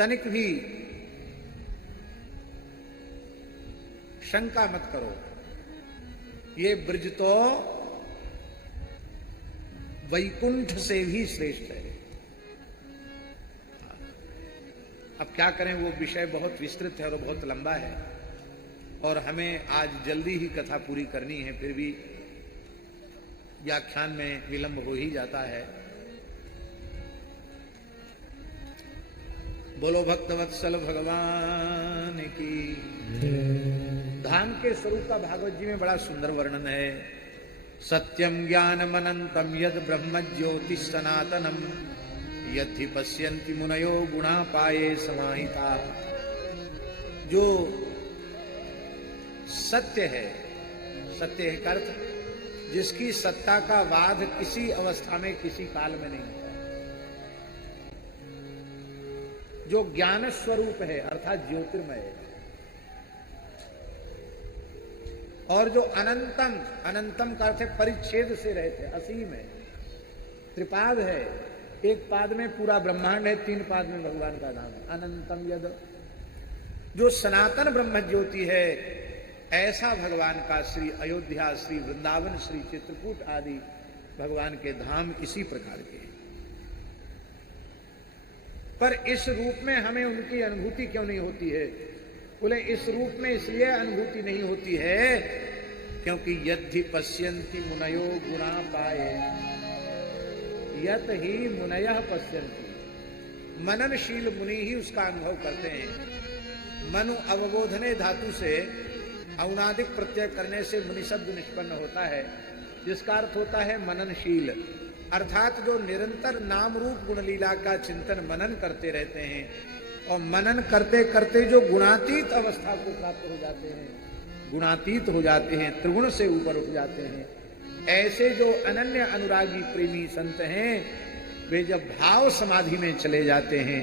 तनिक भी शंका मत करो, ये ब्रज तो वैकुंठ से भी श्रेष्ठ है। अब क्या करें, वो विषय बहुत विस्तृत है और बहुत लंबा है, और हमें आज जल्दी ही कथा पूरी करनी है, फिर भी व्याख्यान में विलंब हो ही जाता है। बोलो भक्तवत्सल भगवान की। धाम के स्वरूप का भागवत जी में बड़ा सुंदर वर्णन है। सत्यम ज्ञानम अनंतम यद ब्रह्म ज्योति सनातनम यद्धि पश्यन्ति मुनयो गुणा पाये समाहिता। जो सत्य है, सत्य है का अर्थ जिसकी सत्ता का वाद किसी अवस्था में किसी काल में नहीं होता, जो ज्ञान स्वरूप है अर्थात ज्योतिर्मय है, और जो अनंतम, अनंतम का अर्थ है परिच्छेद से रहते, असीम है, त्रिपाद है, एक पाद में पूरा ब्रह्मांड है, तीन पाद में भगवान का नाम है अनंतम यद। जो सनातन ब्रह्म ज्योति है, ऐसा भगवान का श्री अयोध्या, श्री वृंदावन, श्री चित्रकूट आदि भगवान के धाम इसी प्रकार के हैं। पर इस रूप में हमें उनकी अनुभूति क्यों नहीं होती है? बोले इस रूप में इसलिए अनुभूति नहीं होती है क्योंकि यद्धि पश्यन्ति मुनयो गुणा पाये, यत ही मुनयः पश्यन्ति, मननशील मुनि ही उसका अनुभव करते हैं। मनु अवबोधने धातु से औणादिक प्रत्यय करने से मुनि शब्द निष्पन्न होता है, जिसका अर्थ होता है मननशील, अर्थात जो निरंतर नाम रूप गुणलीला का चिंतन मनन करते रहते हैं, और मनन करते करते जो गुणातीत अवस्था को प्राप्त हो जाते हैं, गुणातीत हो जाते हैं, त्रिगुण से ऊपर उठ जाते हैं, ऐसे जो अनन्य अनुरागी प्रेमी संत हैं, वे जब भाव समाधि में चले जाते हैं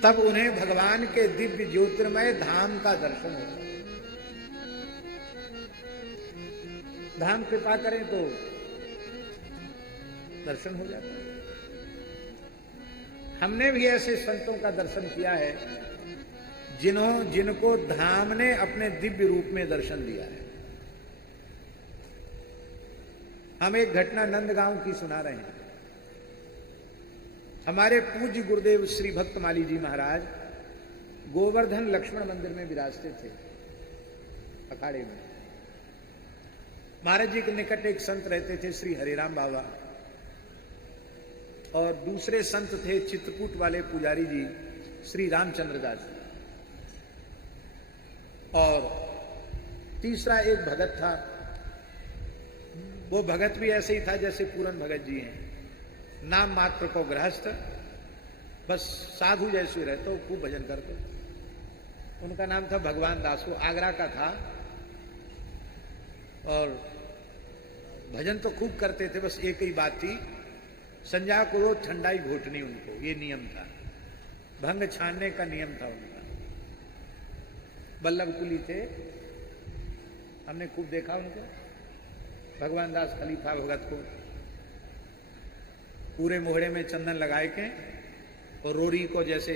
तब उन्हें भगवान के दिव्य ज्योतिर्मय धाम का दर्शन होता है। धाम कृपा करें तो दर्शन हो जाता है। हमने भी ऐसे संतों का दर्शन किया है जिनको धाम ने अपने दिव्य रूप में दर्शन दिया है। हम एक घटना नंदगांव की सुना रहे हैं। हमारे पूज्य गुरुदेव श्री भक्तमाली जी महाराज गोवर्धन लक्ष्मण मंदिर में विराजते थे, अखाड़े में। महाराज जी के निकट एक संत रहते थे श्री हरिराम बाबा, और दूसरे संत थे चित्रकूट वाले पुजारी जी श्री रामचंद्र दास, और तीसरा एक भगत था। वो भगत भी ऐसे ही था जैसे पूरन भगत जी हैं, नाम मात्र को गृहस्थ, बस साधु जैसे रहते, खूब भजन करते। उनका नाम था भगवान दास, वो आगरा का था, और भजन तो खूब करते थे। बस एक ही बात थी, संध्या को रोज ठंडाई घोटनी उनको, ये नियम था, भंग छानने का नियम था उनका। बल्लभ कुली थे, हमने खूब देखा उनको। भगवान दास खलीफा भगत को पूरे मोहड़े में चंदन लगाए के, और रोरी को जैसे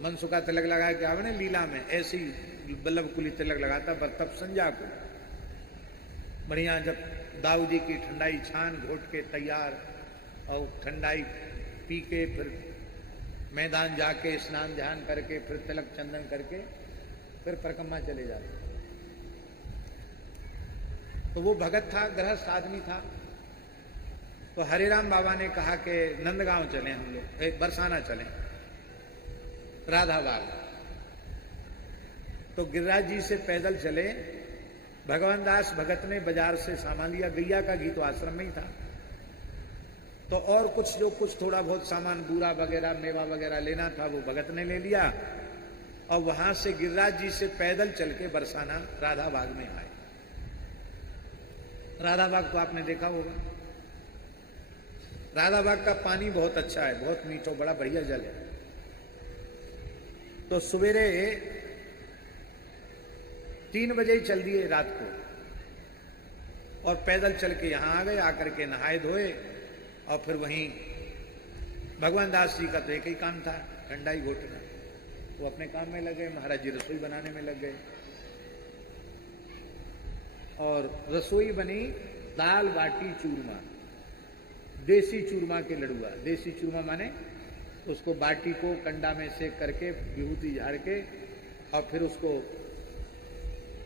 मनसु का तिलक लगा के आवने लीला में, ऐसी बल्लभ कुली तिलक लगाता। पर तब संध्या को बढ़िया जब दाऊ जी की ठंडाई छान घोट के तैयार, और ठंडाई पी के फिर मैदान जाके स्नान ध्यान करके फिर तिलक चंदन करके फिर परिक्रमा चले जाते। तो वो भगत था, गृहस्थ आदमी था। तो हरिराम बाबा ने कहा कि नंदगांव चलें हम लोग, एक बरसाना चलें, राधाबाग। तो गिरिराज जी से पैदल चले। भगवान दास भगत ने बाजार से सामान लिया, गैया का घी तो आश्रम में ही था, तो और कुछ जो कुछ थोड़ा बहुत सामान बूरा वगैरह मेवा वगैरह लेना था वो भगत ने ले लिया, और वहां से गिरिराज जी से पैदल चल के बरसाना राधाबाग में आए। राधाबाग तो आपने देखा होगा। राधाबाग का पानी बहुत अच्छा है, बहुत मीठा, बड़ा बढ़िया जल है। तो सवेरे 3 बजे ही चल दिए रात को, और पैदल चल के यहां आ गए। आकर के नहाए धोए, और फिर वहीं भगवान दास जी का तो एक ही काम था, ठंडाई घोटना। वो अपने काम में लग गए, महाराज जी रसोई बनाने में लग गए। और रसोई बनी दाल बाटी चूरमा, देसी चूरमा के लड़ुआ। देसी चूरमा माने उसको बाटी को कंडा में सेक करके विभूति झाड़ के और फिर उसको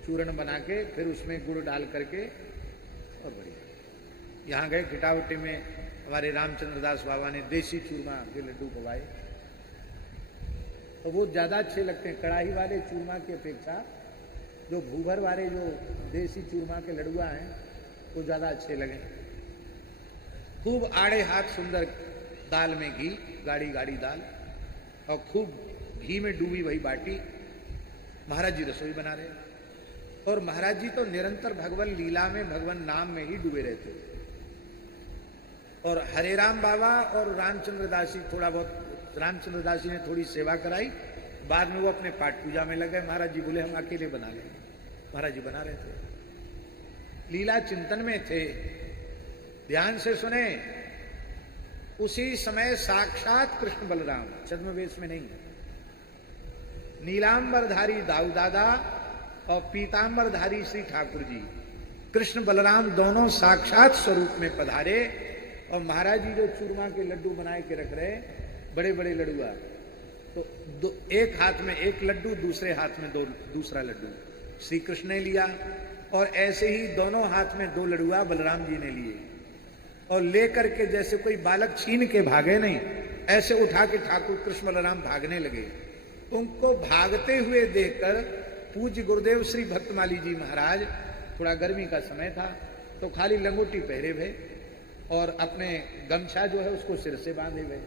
चूर्ण बना के फिर उसमें गुड़ डाल करके, और बढ़िया। यहाँ गए खिटावटी में, हमारे रामचंद्र दास बाबा ने देसी चूरमा के लड्डू खवाए, तो वो ज्यादा अच्छे लगते हैं कड़ाही वाले चूरमा की अपेक्षा। जो भूभर वाले जो देसी चूरमा के लड़ुआ हैं वो ज्यादा अच्छे लगे। खूब आड़े हाथ सुंदर दाल में घी, गाढ़ी गाढ़ी दाल, और खूब घी में डूबी वही बाटी। महाराज जी रसोई बना रहे, और महाराज जी तो निरंतर भगवान लीला में, भगवान नाम में ही डूबे रहते। और हरे राम बाबा और रामचंद्र दास जी थोड़ा बहुत, रामचंद्र दास जी ने थोड़ी सेवा कराई, बाद में वो अपने पाठ पूजा में लगे। महाराज जी बोले हम अकेले बना लें, महाराज जी बना रहे थे, लीला चिंतन में थे। ध्यान से सुने, उसी समय साक्षात कृष्ण बलराम, छद्मवेश में नहीं, नीलांबरधारी दाऊ दादा और पीतांबरधारी श्री ठाकुर जी, कृष्ण बलराम दोनों साक्षात स्वरूप में पधारे। और महाराज जी जो चूरमा के लड्डू बनाए के रख रहे, बड़े बड़े लड्डुआ, तो एक हाथ में एक लड्डू, दूसरे हाथ में दूसरा लड्डू श्री कृष्ण ने लिया, और ऐसे ही दोनों हाथ में 2 लड्डुआ बलराम जी ने लिए, और लेकर के जैसे कोई बालक छीन के भागे नहीं, ऐसे उठा के ठाकुर कृष्ण बलराम भागने लगे। उनको भागते हुए देखकर पूज्य गुरुदेव श्री भक्तमाली जी महाराज, थोड़ा गर्मी का समय था तो खाली लंगोटी पहरे हुए और अपने गमछा जो है उसको सिर से बांधे हुए।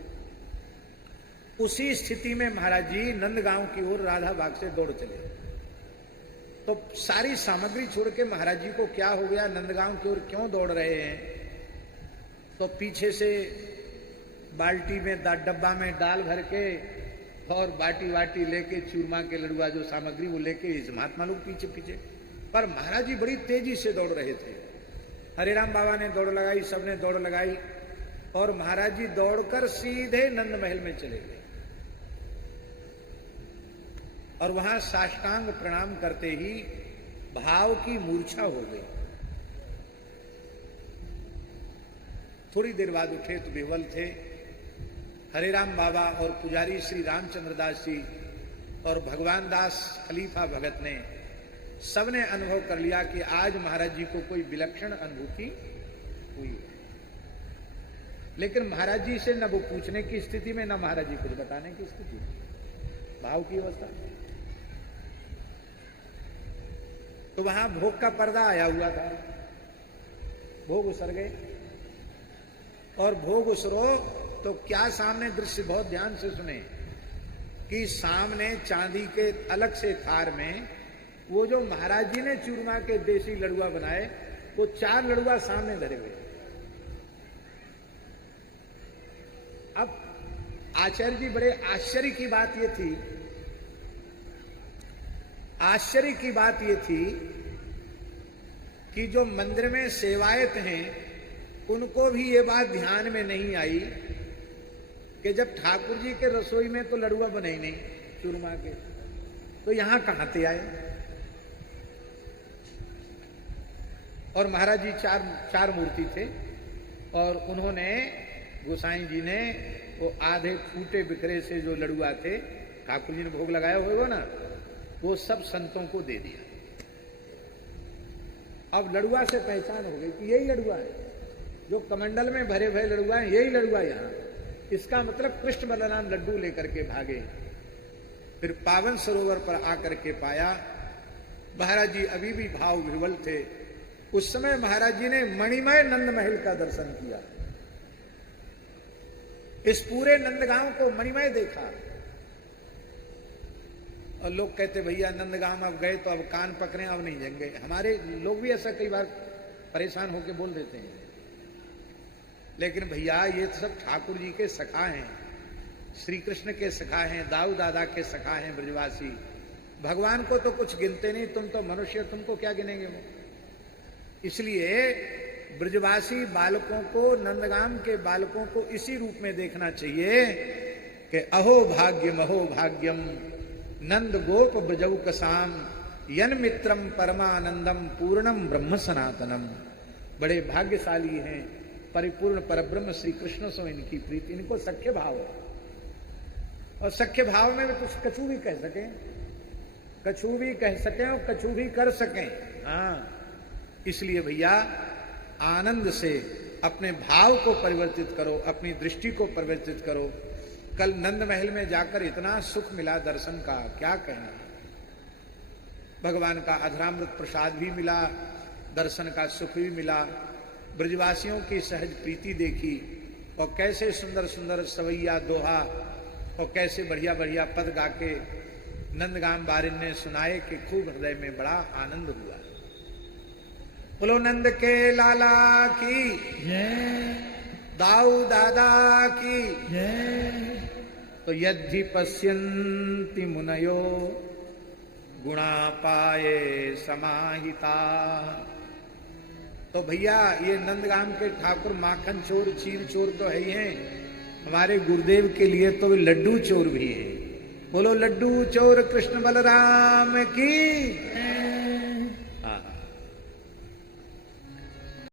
उसी स्थिति में महाराज जी नंदगांव की ओर राधा बाग से दौड़ चले। तो सारी सामग्री छोड़ के महाराज जी को क्या हो गया, नंदगांव की ओर क्यों दौड़ रहे हैं? तो पीछे से बाल्टी में डब्बा में दाल भर के और बाटी वाटी लेके चूरमा के लड़ुआ जो सामग्री वो लेके महात्मा लोग पीछे पीछे, पर महाराज जी बड़ी तेजी से दौड़ रहे थे। हरिराम बाबा ने दौड़ लगाई, सबने दौड़ लगाई, और महाराज जी दौड़कर सीधे नंद महल में चले गए। और वहां साष्टांग प्रणाम करते ही भाव की मूर्छा हो गई। थोड़ी देर बाद उठे तो विह्वल थे। हरिराम बाबा और पुजारी श्री रामचंद्र दास जी और भगवान दास खलीफा भगत ने सबने अनुभव कर लिया कि आज महाराज जी को कोई विलक्षण अनुभूति हुई है। लेकिन महाराज जी से न वो पूछने की स्थिति में, न महाराज जी कुछ बताने की स्थिति में, भाव की अवस्था। तो वहां भोग का पर्दा आया हुआ था, भोग उसर गए, और भोग उसरो तो क्या सामने दृश्य, बहुत ध्यान से सुने, कि सामने चांदी के अलग से थार में वो जो महाराज जी ने चूरमा के देसी लड़ुआ बनाए, वो 4 लड़ुआ सामने धरे हुए। अब आचार्य जी बड़े आश्चर्य की बात ये थी, आश्चर्य की बात ये थी कि जो मंदिर में सेवायत हैं उनको भी ये बात ध्यान में नहीं आई कि जब ठाकुर जी के रसोई में तो लड़ुआ बने ही नहीं चूरमा के, तो यहां कहां से आए? और महाराज जी चार मूर्ति थे, और उन्होंने, गोसाई जी ने वो आधे फूटे बिखरे से जो लड़ुआ थे ठाकुर जी ने भोग लगाया होगा ना, वो सब संतों को दे दिया। अब लड़ुआ से पहचान हो गई कि यही लड़ुआ है, जो कमंडल में भरे भरे लड़ुआ है, यही लड़ुआ यहाँ। इसका मतलब कृष्ण बलराम लड्डू लेकर के भागे। फिर पावन सरोवर पर आकर के पाया महाराज जी अभी भी भाव विह्वल थे। उस समय महाराज जी ने मणिमय नंद महल का दर्शन किया। इस पूरे नंदगांव को मणिमय देखा। और लोग कहते भैया नंदगांव अब गए तो अब कान पकड़े, अब नहीं जाएंगे। हमारे लोग भी ऐसा कई बार परेशान होकर बोल देते हैं, लेकिन भैया ये सब ठाकुर जी के सखा हैं, श्री कृष्ण के सखा हैं, दाऊ दादा के सखा हैं ब्रजवासी। भगवान को तो कुछ गिनते नहीं, तुम तो मनुष्य, तुमको क्या गिनेंगे वो। इसलिए ब्रजवासी बालकों को, नंदगाम के बालकों को इसी रूप में देखना चाहिए कि अहो भाग्यम नंद गोप ब्रजौ कसाम यन मित्रम परमानंदम पूर्णम ब्रह्म सनातनम। बड़े भाग्यशाली हैं परिपूर्ण परब्रह्म श्री कृष्ण से इनकी प्रीति, इनको सख्य भाव है। और सख्य भाव में भी कुछ कछु भी कह सके, कछु भी कह सके और कछु भी कर सके। हाँ, इसलिए भैया आनंद से अपने भाव को परिवर्तित करो, अपनी दृष्टि को परिवर्तित करो। कल नंद महल में जाकर इतना सुख मिला दर्शन का, क्या कहना। भगवान का अधरामृत प्रसाद भी मिला, दर्शन का सुख भी मिला, ब्रजवासियों की सहज प्रीति देखी, और कैसे सुंदर सुंदर सवैया दोहा और कैसे बढ़िया बढ़िया पद गा के नंदगाम बारिन ने सुनाए कि खूब हृदय में बड़ा आनंद हुआ। बोलो नंद के लाला की जय, दाऊ दादा की जय। तो यद्धि पश्यन्ति मुनयो गुणा पाए समाहिता। तो भैया ये नंदगाम के ठाकुर माखन चोर चीर चोर तो है ही हैं, हमारे गुरुदेव के लिए तो लड्डू चोर भी है। बोलो लड्डू चोर कृष्ण बलराम की।